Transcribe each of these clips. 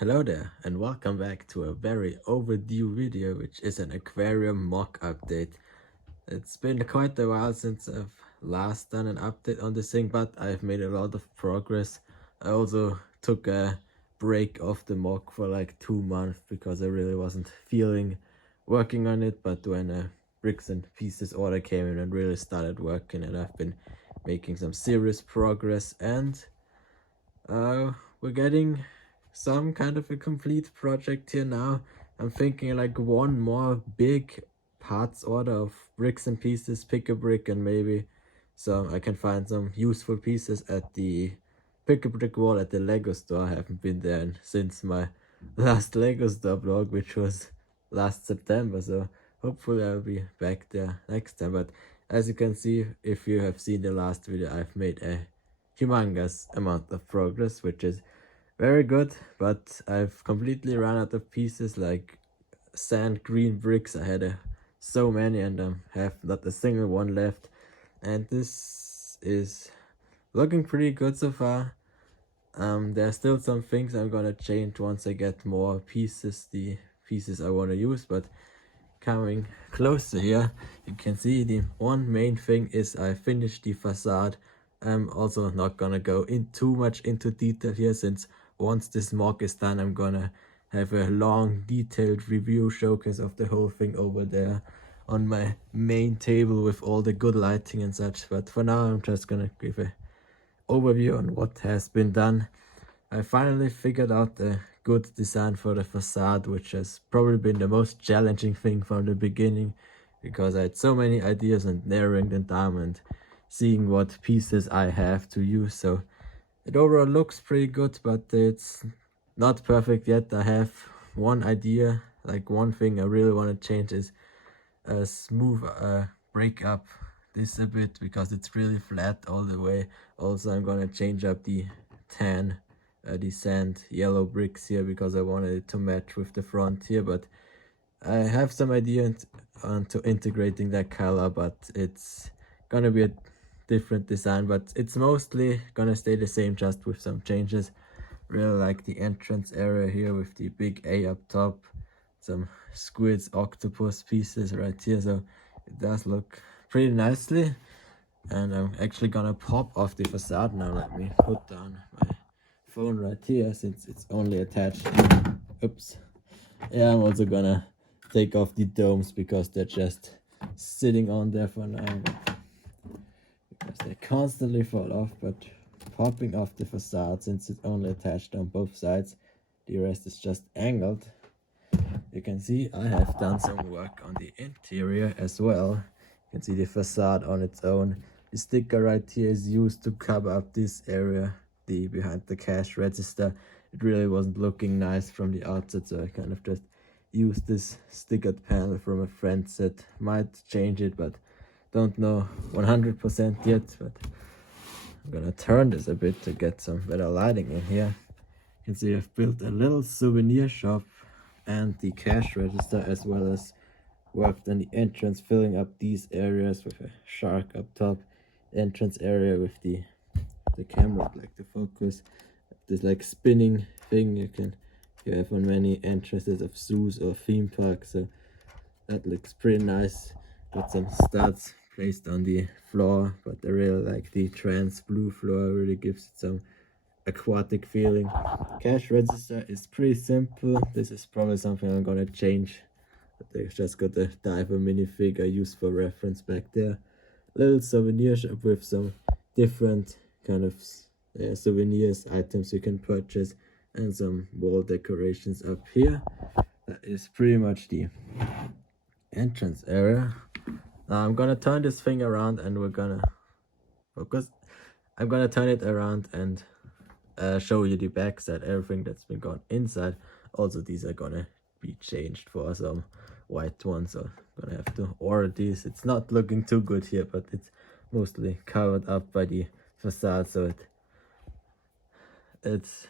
Hello there and welcome back to a very overdue video, which is an aquarium mock update. It's been quite a while since I've last done an update on this thing, but I've made a lot of progress. I also took a break off the mock for like 2 months because I really wasn't feeling working on it, but when a bricks and pieces order came in and really started working, and I've been making some serious progress, and we're getting some kind of a complete project here now. I'm thinking like one more big parts order of bricks and pieces, pick a brick, and maybe so I can find some useful pieces at the pick a brick wall at the Lego store. I haven't been there since my last Lego store vlog, which was last September, so hopefully I'll be back there next time. But as you can see, if you have seen the last video, I've made a humongous amount of progress, which is very good, but I've completely run out of pieces like sand green bricks. I had so many and have not a single one left, and this is looking pretty good so far. There's still some things I'm gonna change once I get more pieces, the pieces I want to use, but coming closer here, you can see the one main thing is I finished the facade. I'm also not gonna go in too much into detail here, since once this mock is done, I'm gonna have a long detailed review showcase of the whole thing over there on my main table with all the good lighting and such. But for now, I'm just gonna give a overview on what has been done. I finally figured out a good design for the facade, which has probably been the most challenging thing from the beginning, because I had so many ideas and narrowing them down and seeing what pieces I have to use. So it overall looks pretty good, but it's not perfect yet. I have one idea, like one thing I really want to change is a smooth break up this a bit, because it's really flat all the way. Also, I'm gonna change up the the sand yellow bricks here, because I wanted it to match with the front here, but I have some idea onto integrating that color, but it's gonna be a different design, but it's mostly gonna stay the same, just with some changes. Really like the entrance area here with the big A up top, some squids, octopus pieces right here, so it does look pretty nicely. And I'm actually gonna pop off the facade now. Let me put down my phone right here, since it's only attached. Oops. Yeah, I'm also gonna take off the domes, because they're just sitting on there for now, because they constantly fall off. But popping off the facade, since it's only attached on both sides, the rest is just angled. You can see I have done some work on the interior as well. You can see the facade on its own. The sticker right here is used to cover up this area, the behind the cash register. It really wasn't looking nice from the outside, so I kind of just used this stickered panel from a friend that might change it, but don't know 100% yet. But I'm gonna turn this a bit to get some better lighting in here. You can see I've built a little souvenir shop and the cash register, as well as worked on the entrance, filling up these areas with a shark up top. Entrance area with the camera, like the focus, this like spinning thing you have on many entrances of zoos or theme parks, so that looks pretty nice. Got some studs placed on the floor, but I really like the trans blue floor, really gives it some aquatic feeling. Cash register is pretty simple. This is probably something I'm gonna change, but they just got a diver minifig I used for reference back there. Little souvenir shop with some different kind of souvenirs, items you can purchase, and some wall decorations up here. That is pretty much the entrance area. Now I'm gonna turn this thing around and we're gonna focus. I'm gonna turn it around and show you the backside, everything that's been gone inside. Also, these are gonna be changed for some white ones, so I'm gonna have to order these. It's not looking too good here, but it's mostly covered up by the facade, so it's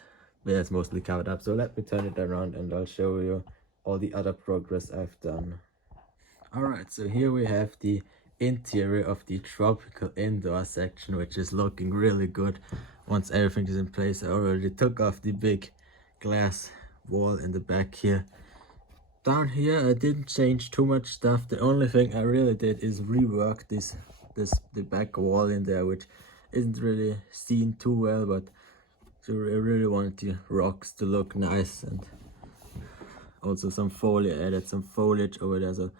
mostly covered up. So let me turn it around and I'll show you all the other progress I've done. Alright, so here we have the interior of the tropical indoor section, which is looking really good. Once everything is in place, I already took off the big glass wall in the back here. Down here I didn't change too much stuff. The only thing I really did is rework the back wall in there, which isn't really seen too well, but so I really wanted the rocks to look nice, and also some foliage, added some foliage over there, so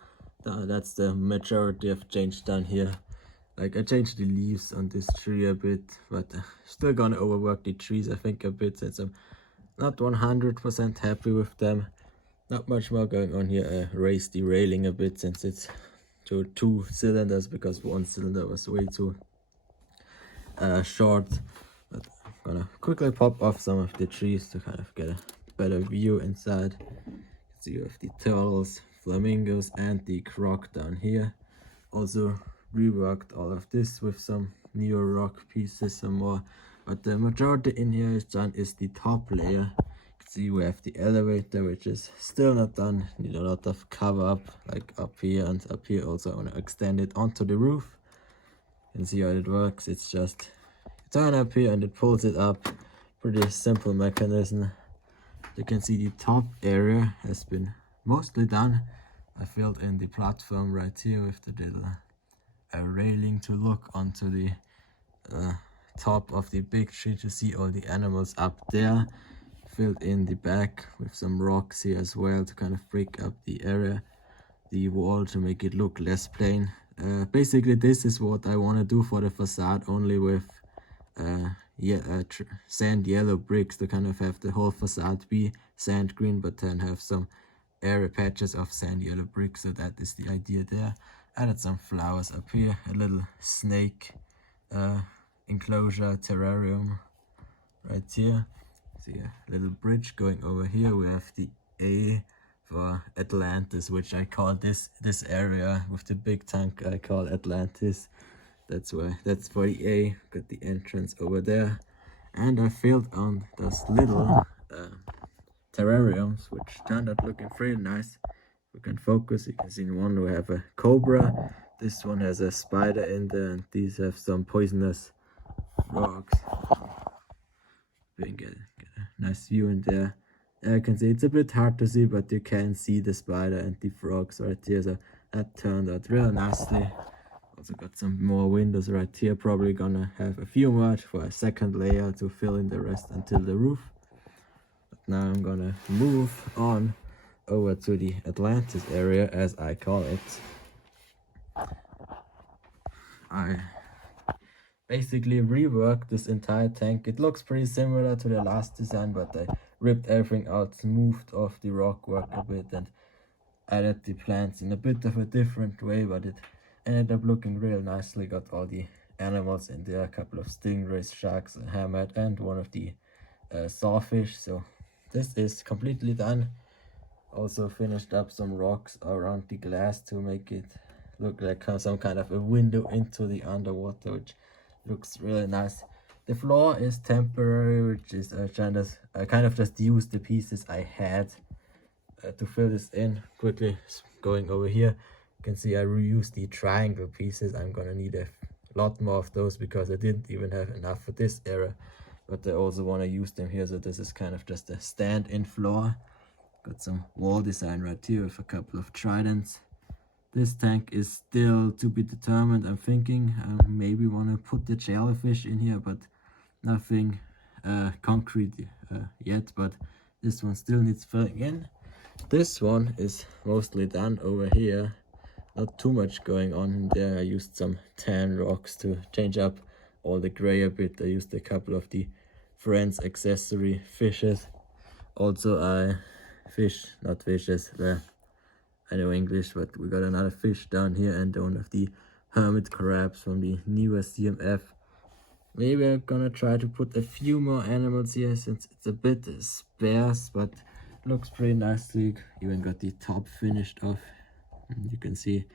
that's the majority of change done here. Like I changed the leaves on this tree a bit, but still gonna overwork the trees I think a bit, since I'm not 100% happy with them. Not much more going on here. I raised the railing a bit since it's to 2 cylinders, because 1 cylinder was way too short. But I'm gonna quickly pop off some of the trees to kind of get a better view inside. So you have the turtles, flamingos, and the croc down here. Also reworked all of this with some new rock pieces, some more. But the majority in here is done is the top layer. See, we have the elevator, which is still not done. Need a lot of cover up, like up here and up here. Also I want to extend it onto the roof. You can see how it works. It's just turn up here and it pulls it up. Pretty simple mechanism. You can see the top area has been mostly done. I filled in the platform right here with the little railing to look onto the top of the big tree to see all the animals up there. Filled in the back with some rocks here as well to kind of break up the area, the wall, to make it look less plain. Basically this is what I want to do for the facade, only with sand yellow bricks, to kind of have the whole facade be sand green, but then have some area patches of sand yellow bricks. So that is the idea there. Added some flowers up here, a little snake enclosure terrarium right here. See a little bridge going over here. We have the A for Atlantis, which I call this area with the big tank I call Atlantis. That's for the A. Got the entrance over there, and I filled on those little terrariums, which turned out looking pretty nice. We can focus. You can see in one we have a cobra. This one has a spider in there, and these have some poisonous frogs. You can get a nice view in there. I can see it's a bit hard to see, but you can see the spider and the frogs right here. So that turned out real nicely. Also got some more windows right here. Probably gonna have a few more for a second layer to fill in the rest until the roof. But now I'm gonna move on over to the Atlantis area, as I call it. I basically reworked this entire tank. It looks pretty similar to the last design, but I ripped everything out, smoothed off the rock work a bit, and added the plants in a bit of a different way, but it ended up looking real nicely. Got all the animals in there, a couple of stingrays, sharks, a hammerhead, and one of the sawfish. So this is completely done. Also finished up some rocks around the glass to make it look like some kind of a window into the underwater, which looks really nice. The floor is temporary, which is I kind of just used the pieces I had to fill this in. Quickly going over here, you can see I reused the triangle pieces. I'm gonna need a lot more of those because I didn't even have enough for this area, but I also want to use them here. So this is kind of just a stand-in floor. Got some wall design right here with a couple of tridents. This tank is still to be determined. I'm thinking I maybe want to put the jellyfish in here, but nothing concrete yet. But this one still needs filling in. This one is mostly done over here. Not too much going on in there. I used some tan rocks to change up all the gray a bit. I used a couple of the Friends accessory fishes. Also I know English, but we got another fish down here and one of the hermit crabs from the newer CMF. Maybe I'm gonna try to put a few more animals here since it's a bit sparse, but looks pretty nicely. Even got the top finished off. And you can see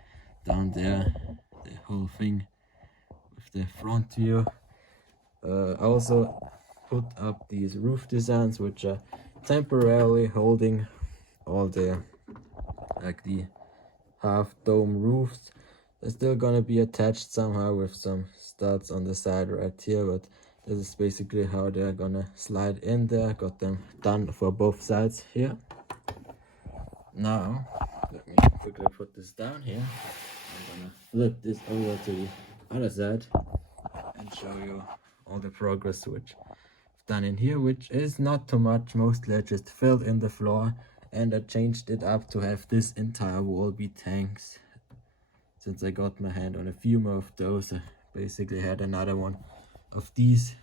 down there the whole thing with the front view. I also put up these roof designs, which are temporarily holding all the half dome roofs. They're still gonna be attached somehow with some studs on the side right here, but This is basically how they're gonna slide in there. Got them done for both sides here. Now, let me quickly put this down here. I'm gonna flip this over to the other side and show you all the progress which I've done in here, which is not too much. Mostly I just filled in the floor and I changed it up to have this entire wall be tanks. Since I got my hand on a few more of those, I basically had another one of these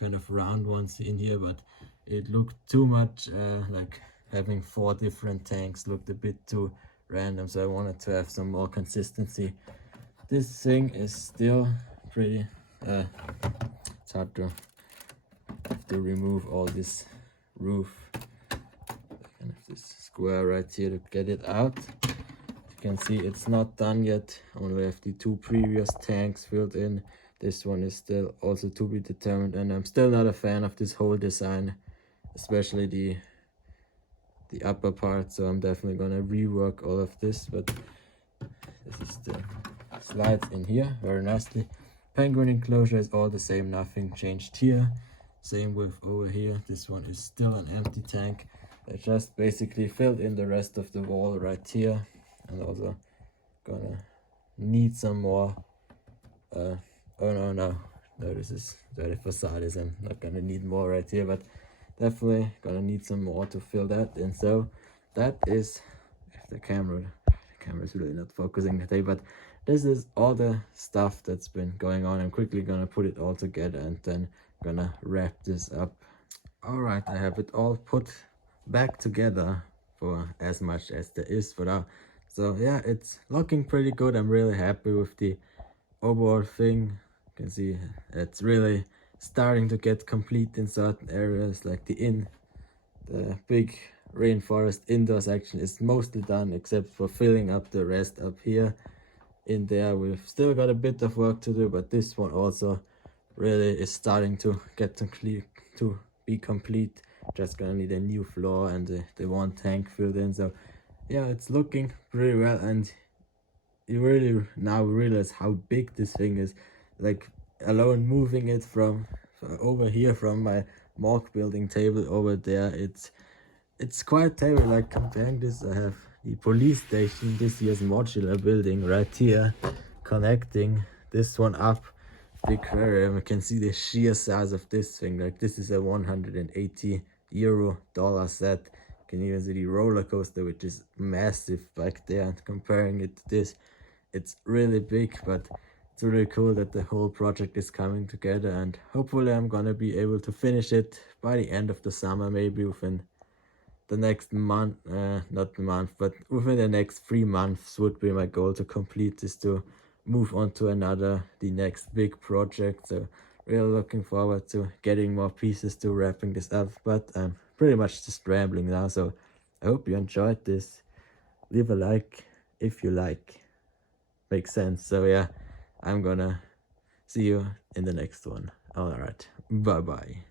kind of round ones in here, but it looked too much like having 4 different tanks looked a bit too random, so I wanted to have some more consistency. This thing is still pretty it's hard to have to remove all this roof, kind of this square right here to get it out. You can see it's not done yet. Only have the 2 previous tanks filled in. This one is still also to be determined, and I'm still not a fan of this whole design, especially the upper part, so I'm definitely gonna rework all of this. But this is the slides in here very nicely. Penguin enclosure is all the same, nothing changed here. Same with over here. This one is still an empty tank. I just basically filled in the rest of the wall right here, and also gonna need some more oh no, this is the facade is, I'm not gonna need more right here, but definitely gonna need some more to fill that in. So that is, if the camera's really not focusing today, but this is all the stuff that's been going on. I'm quickly gonna put it all together and then gonna wrap this up. All right, I have it all put back together for as much as there is for now. So yeah, it's looking pretty good. I'm really happy with the overall thing. You can see it's really starting to get complete in certain areas, like the big rainforest indoor section is mostly done, except for filling up the rest up here. In there we've still got a bit of work to do, but this one also really is starting to get to be complete. Just gonna need a new floor and the 1 tank filled in. So yeah, it's looking pretty well, and you really now realize how big this thing is. Like alone moving it from over here, from my mock building table over there, it's quite heavy. Like comparing this, I have the police station, this year's modular building right here, connecting this one up the aquarium. You can see the sheer size of this thing. Like this is a $180 set. You can even see the roller coaster, which is massive back there, and comparing it to this, it's really big. But it's really cool that the whole project is coming together, and hopefully I'm gonna be able to finish it by the end of the summer, maybe within the next month, not the month, but within the next 3 months would be my goal to complete this, to move on to the next big project. So really looking forward to getting more pieces to wrapping this up, but I'm pretty much just rambling now. So I hope you enjoyed this. Leave a like if you like. Makes sense. So yeah, I'm gonna see you in the next one. All right, bye bye.